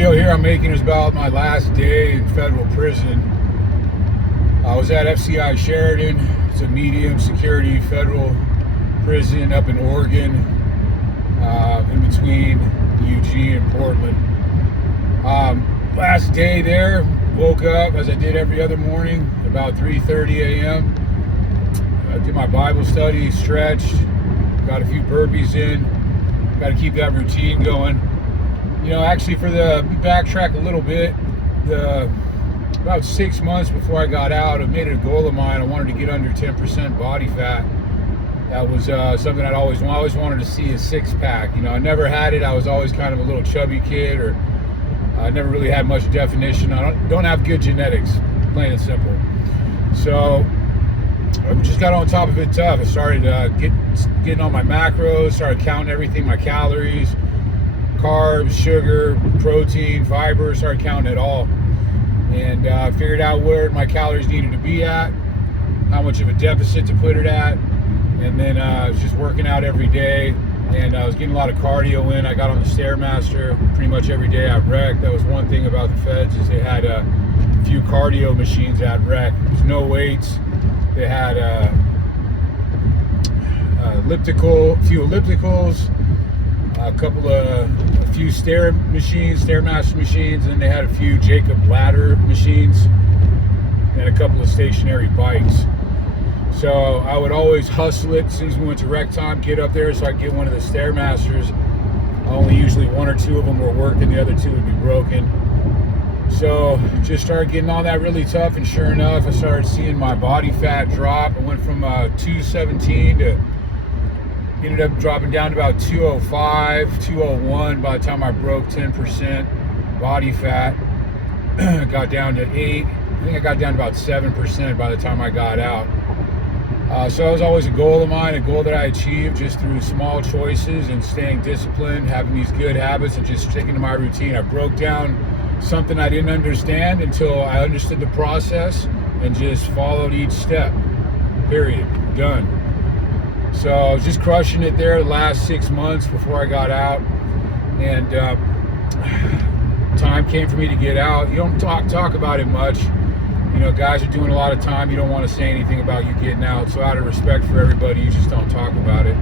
video here I'm making is about my last day in federal prison. I was at FCI Sheridan. It's a medium security federal prison up in Oregon, in between Eugene and Portland. Last day there, woke up as I did every other morning about 3:30 a.m. I did my Bible study, stretched, got a few burpees in. Got to keep that routine going. You know, actually, backtrack a little bit, about 6 months before I got out, I made it a goal of mine. I wanted to get under 10% body fat. That was something I always wanted to see, a six-pack. You know, I never had it. I was always kind of a little chubby kid, or I never really had much definition. I don't have good genetics, plain and simple. So I just got on top of it tough. I started getting on my macros, started counting everything, my calories, carbs, sugar, protein, fiber, started counting it all. And figured out where my calories needed to be at, how much of a deficit to put it at. And then I was just working out every day, and I was getting a lot of cardio in. I got on the Stairmaster pretty much every day at rec. That was one thing about the feds, is they had a few cardio machines at rec. There's no weights. They had a few ellipticals, a few Stairmaster machines, and they had a few Jacob ladder machines, and a couple of stationary bikes. So I would always hustle it as soon as we went to rec time, get up there so I could get one of the Stairmasters. Only usually one or two of them were working, the other two would be broken. So just started getting on that really tough, and sure enough, I started seeing my body fat drop. I went from 217 to ended up dropping down to about 205, 201 by the time I broke 10% body fat. Got down to 8. I think I got down to about 7% by the time I got out. So that was always a goal of mine, a goal that I achieved just through small choices and staying disciplined, having these good habits, and just sticking to my routine. I broke down something I didn't understand until I understood the process and just followed each step. Period. Done. So I was just crushing it there the last 6 months before I got out, and time came for me to get out. You don't talk about it much. You know, guys are doing a lot of time. You don't want to say anything about you getting out. So out of respect for everybody, you just don't talk about it.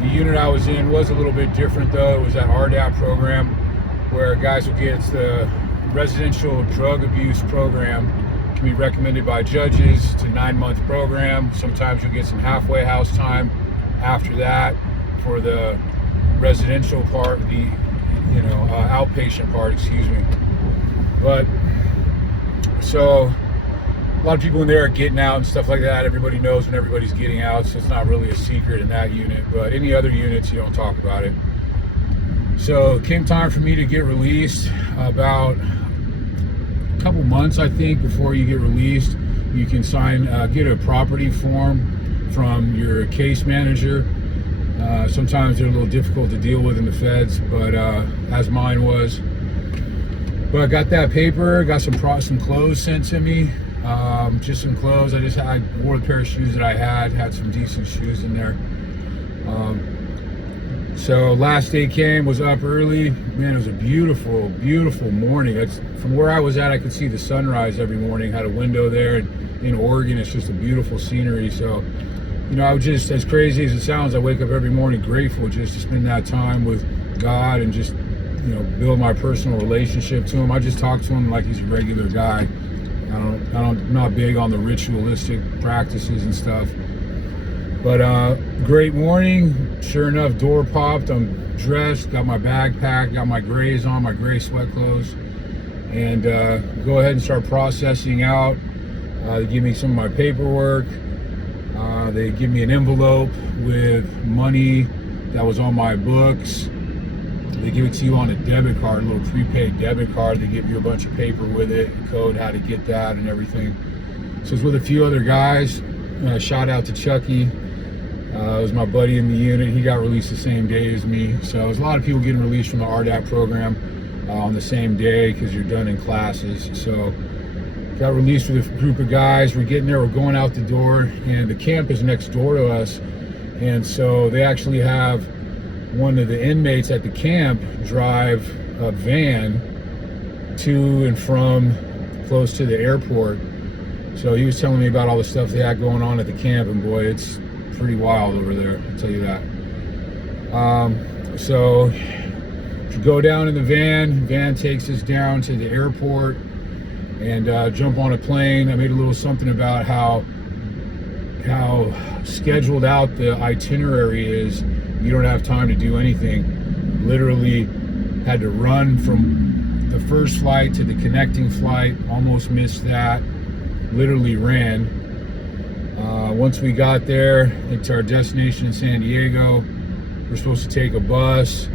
The unit I was in was a little bit different, though. It was that RDAP program where guys will get the residential drug abuse program. It can be recommended by judges. It's a 9-month program. Sometimes you'll get some halfway house time after that for the residential part, the outpatient part, excuse me. But so a lot of people in there are getting out and stuff like that. Everybody knows when everybody's getting out, so it's not really a secret in that unit. But any other units, you don't talk about it. So it came time for me to get released. About a couple months, I think, before you get released, you can get a property form from your case manager. Sometimes they're a little difficult to deal with in the feds, but as mine was. But I got that paper, got some clothes sent to me, just some clothes. I wore the pair of shoes that I had some decent shoes in there. So last day came, was up early. Man, it was a beautiful, beautiful morning. From where I was at, I could see the sunrise every morning. Had a window there, and in Oregon, it's just a beautiful scenery. So, you know, I was just, as crazy as it sounds, I wake up every morning grateful just to spend that time with God and just, you know, build my personal relationship to him. I just talk to him like he's a regular guy. I'm not big on the ritualistic practices and stuff. But great morning. Sure enough, door popped. I'm dressed, got my bag packed, got my grays on, my gray sweat clothes, and go ahead and start processing out. They give me some of my paperwork. They give me an envelope with money that was on my books. They give it to you on a debit card, a little prepaid debit card. They give you a bunch of paper with it, code, how to get that and everything. So it's with a few other guys. Shout out to Chucky. It was my buddy in the unit. He got released the same day as me. So there's a lot of people getting released from the RDAP program on the same day because you're done in classes. So got released with a group of guys. We're getting there, we're going out the door, and the camp is next door to us. And so they actually have one of the inmates at the camp drive a van to and from close to the airport. So he was telling me about all the stuff they had going on at the camp, and boy, it's pretty wild over there, I'll tell you that. So to go down in the van takes us down to the airport and jump on a plane. I made a little something about how scheduled out the itinerary is. You don't have time to do anything. Literally had to run from the first flight to the connecting flight, almost missed that, literally ran. Once we got there into our destination in San Diego, we're supposed to take a bus,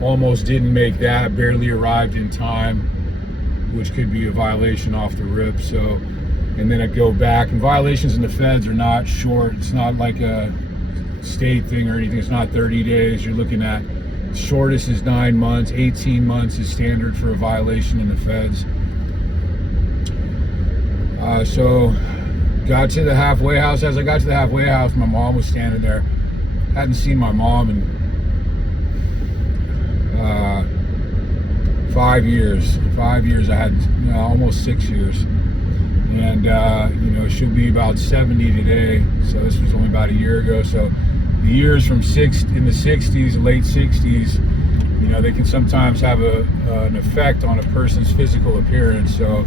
almost didn't make that, barely arrived in time, which could be a violation off the rip. So, and then I'd go back, and violations in the feds are not short. It's not like a state thing or anything. It's not 30 days. You're looking at, shortest is 9 months, 18 months is standard for a violation in the feds. So got to the halfway house. As I got to the halfway house, my mom was standing there. Hadn't seen my mom in 5 years. 5 years. I had almost 6 years. And she'll be about 70 today. So this was only about a year ago. So the years from in the 60s, late 60s, they can sometimes have an effect on a person's physical appearance. So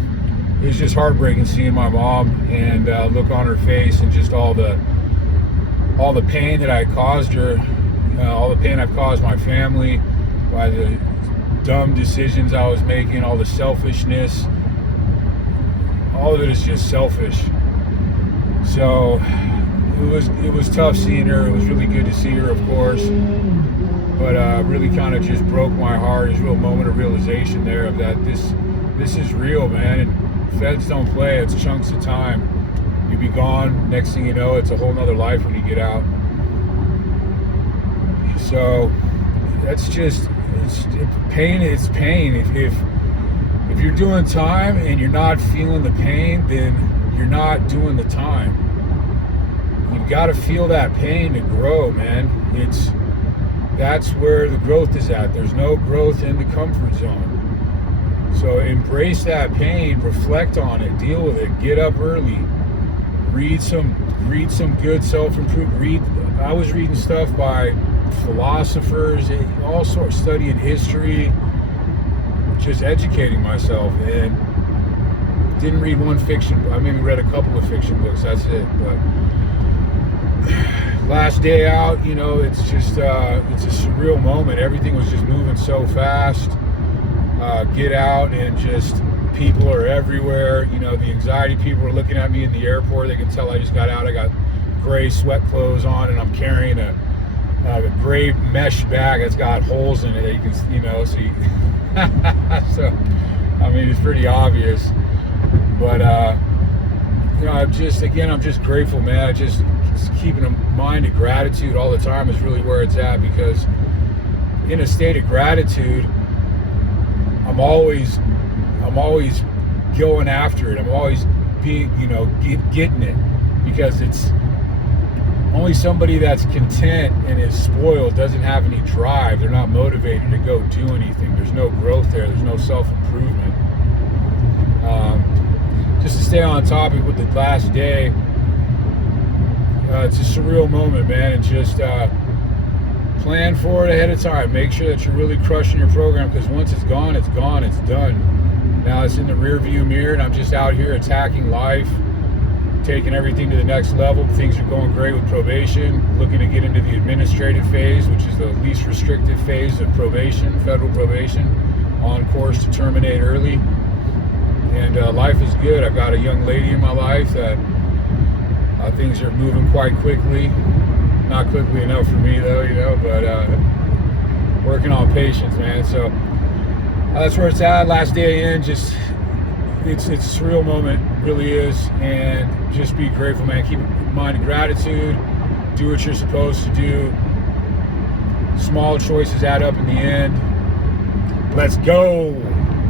it was just heartbreaking seeing my mom and look on her face, and just all the pain that I caused her, all the pain I've caused my family by the dumb decisions I was making, all the selfishness. All of it is just selfish. So it was tough seeing her. It was really good to see her, of course, but really kind of just broke my heart. There's a real moment of realization there of that this is real, man. And feds don't play. It's chunks of time. You be gone. Next thing you know, it's a whole nother life when you get out. So that's just pain. It's pain. If you're doing time and you're not feeling the pain, then you're not doing the time. You've got to feel that pain to grow, man. That's where the growth is at. There's no growth in the comfort zone. So embrace that pain, reflect on it, deal with it, get up early, read some good self-improvement. I was reading stuff by philosophers, all sorts, studying history, just educating myself, and didn't read one fiction. I maybe read a couple of fiction books, that's it. But last day out, it's just it's a surreal moment. Everything was just moving so fast. Get out, and just people are everywhere. The anxiety people are looking at me in the airport. They can tell I just got out. I got gray sweat clothes on, and I'm carrying a gray mesh bag that's got holes in it that you can, so I mean, it's pretty obvious. But I'm just grateful, man. Just keeping a mind of gratitude all the time is really where it's at, because in a state of gratitude, I'm always going after it. I'm always being, getting it, because it's only somebody that's content and is spoiled doesn't have any drive. They're not motivated to go do anything. There's no growth there. There's no self-improvement. Just to stay on topic with the last day, it's a surreal moment, man, and just plan for it ahead of time. Make sure that you're really crushing your program, because once it's gone, it's gone, it's done. Now it's in the rear view mirror, and I'm just out here attacking life, taking everything to the next level. Things are going great with probation, looking to get into the administrative phase, which is the least restrictive phase of probation, federal probation, on course to terminate early. And life is good. I've got a young lady in my life that things are moving quite quickly. Not quickly enough for me though, but working on patience, man. So that's where it's at. Last day in, just it's a surreal moment, really is. And just be grateful, man. Keep in mind of gratitude. Do what you're supposed to do. Small choices add up in the end. Let's go.